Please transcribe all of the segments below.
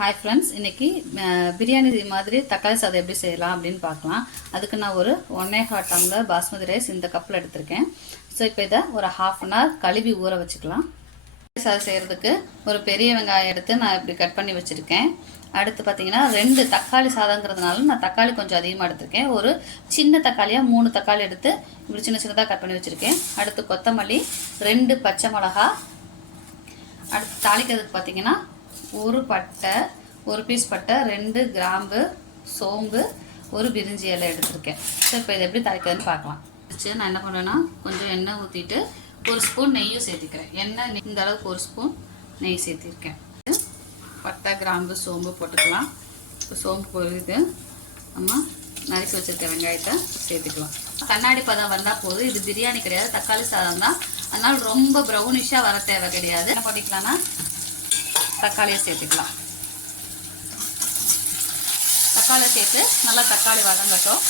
Hi friends, இன்றைக்கி பிரியாணி மாதிரி தக்காளி சாதம் எப்படி செய்யலாம் அப்படின்னு பார்க்கலாம். அதுக்கு நான் ஒரு 1.25 டம்ளர் பாஸ்மதி ரைஸ் இந்த கப்பில் எடுத்திருக்கேன். ஸோ இப்போ இதை ஒரு ½ அன் ஹவர் கழுவி ஊற வச்சுக்கலாம். தக்காளி சாதம் செய்கிறதுக்கு ஒரு பெரிய வெங்காயம் எடுத்து நான் இப்படி கட் பண்ணி வச்சுருக்கேன். அடுத்து பார்த்தீங்கன்னா 2 தக்காளி சாதங்கிறதுனால நான் தக்காளி கொஞ்சம் அதிகமாக எடுத்திருக்கேன். ஒரு சின்ன தக்காளியாக 3 தக்காளி எடுத்து இப்படி சின்ன சின்னதாக கட் பண்ணி வச்சுருக்கேன். அடுத்து கொத்தமல்லி, 2 பச்சை மிளகா. அடுத்து தாளிக்கிறதுக்கு பார்த்தீங்கன்னா ஒரு பட்டை, ஒரு பீஸ் பட்டை, 2 கிராம்பு, சோம்பு, ஒரு பிரிஞ்சி இலை எடுத்திருக்கேன். ஸோ இப்போ இதை எப்படி தாளிக்கிறதுன்னு பார்க்கலாம். நான் என்ன பண்ணுவேன்னா கொஞ்சம் எண்ணெய் ஊற்றிட்டு ஒரு ஸ்பூன் நெய்யும் சேர்த்திக்கிறேன். எண்ணெய் இந்த அளவுக்கு ஒரு ஸ்பூன் நெய் சேர்த்திருக்கேன். பட்டை, கிராம்பு, சோம்பு போட்டுக்கலாம். இப்போ சோம்பு பொரியுது, நம்ம நறுக்கி வச்சுருக்க வெங்காயத்தை சேர்த்துக்கலாம். கண்ணாடி பதம் வந்தால் போதும். இது பிரியாணி கிடையாது, தக்காளி சாதம் தான். அதனால் ரொம்ப ப்ரௌனிஷாக வர தேவை கிடையாது. என்ன பண்ணிக்கலாம்னா தக்காளியை சேர்த்துக்கலாம். தக்காளியை சேர்த்து நல்லா தக்காளி வதங்கட்டும்.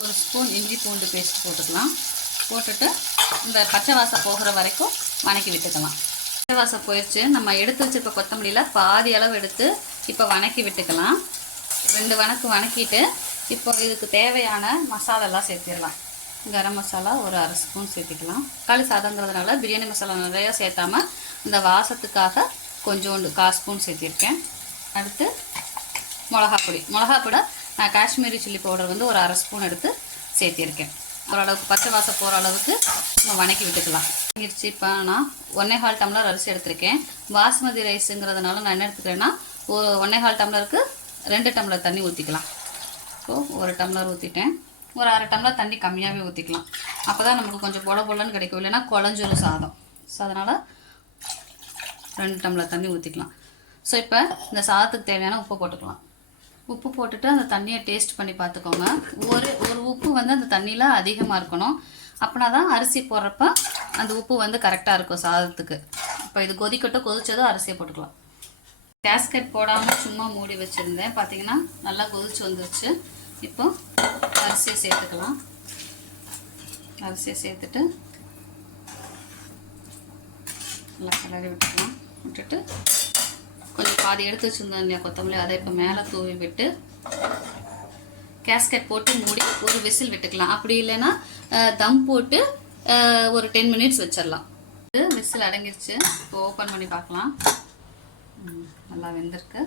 ஒரு ஸ்பூன் இஞ்சி பூண்டு பேஸ்ட் போட்டுக்கலாம். போட்டுட்டு இந்த பச்சை வாசம் போகிற வரைக்கும் வணக்கி விட்டுக்கலாம். பச்சை வாசம் போயிடுச்சு. நம்ம எடுத்து வச்சுருக்க கொத்தமல்லியில் பாதி அளவு எடுத்து இப்போ வணக்கி விட்டுக்கலாம். 2 வணக்கிட்டு இப்போ இதுக்கு தேவையான மசாலெல்லாம் சேர்த்திடலாம். கரம் மசாலா ஒரு அரை ஸ்பூன் சேர்த்துக்கலாம். தக்காளி சாதங்கிறதுனால பிரியாணி மசாலா நிறையா சேர்த்தாம இந்த வாசத்துக்காக கொஞ்சோண்டு 1/4 ஸ்பூன் சேர்த்திருக்கேன். அடுத்து மிளகாப்பொடி நான் காஷ்மீரி சில்லி பவுடர் வந்து ஒரு அரை ஸ்பூன் எடுத்து சேர்த்திருக்கேன். ஓரளவுக்கு பச்சை வாசம் போகிற அளவுக்கு நம்ம வணக்கி விட்டுக்கலாம். இப்போ நான் 1.25 டம்ளர் அரிசி எடுத்திருக்கேன். பாஸ்மதி ரைஸுங்கிறதுனால நான் என்ன எடுத்துக்கிறேன்னா ஒரு 1.25 டம்ளருக்கு 2 டம்ளர் தண்ணி ஊற்றிக்கலாம். ஸோ 1 டம்ளர் ஊற்றிட்டேன். ஒரு அரை டம்ளர் தண்ணி கம்மியாகவே ஊற்றிக்கலாம். அப்போ தான் நமக்கு கொஞ்சம் பொலன்னு கிடைக்கும், இல்லைன்னா குழஞ்சொரு சாதம். ஸோ அதனால் 2 டம்ளர் தண்ணி ஊற்றிக்கலாம். ஸோ இப்போ இந்த சாதத்துக்கு தேவையான உப்பு போட்டுக்கலாம். உப்பு போட்டுட்டு அந்த தண்ணியை டேஸ்ட் பண்ணி பார்த்துக்கோங்க. ஒரு உப்பு வந்து அந்த தண்ணியில் அதிகமாக இருக்கணும். அப்படின்னா தான் அரிசி போடுறப்ப அந்த உப்பு வந்து கரெக்டாக இருக்கும் சாதத்துக்கு. இப்போ இது கொதிச்சதும் அரிசியை போட்டுக்கலாம். கேஸ்கெட் போடாமல் சும்மா மூடி வச்சுருந்தேன். பார்த்தீங்கன்னா நல்லா கொதிச்சு வந்துருச்சு. இப்போ அரிசியை சேர்த்துக்கலாம். அரிசியை சேர்த்துட்டு நல்லா கிளறி விட்டுட்டு கொஞ்சம் பாதி எடுத்து வச்சுருந்தோம் இல்லையா கொத்தமல்லி, அதை இப்போ மேலே தூவி விட்டு கேஸ்கெட் போட்டு மூடி ஒரு விசில் விட்டுக்கலாம். அப்படி இல்லைன்னா தம் போட்டு ஒரு 10 மினிட்ஸ் வச்சிடலாம். விசில் அடங்கிருச்சு. இப்போ ஓப்பன் பண்ணி பார்க்கலாம். நல்லா வெந்திருக்கு.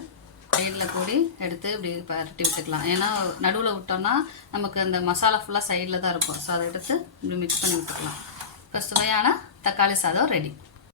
சைடில் கூடி எடுத்து இப்படி பரட்டி விட்டுக்கலாம். ஏன்னா நடுவில் விட்டோம்னா நமக்கு அந்த மசாலா ஃபுல்லாக சைடில் தான் இருக்கும். ஸோ அதை எடுத்து இப்படி மிக்ஸ் பண்ணி விட்டுக்கலாம். இப்போ சுவையான தக்காளி சாதம் ரெடி.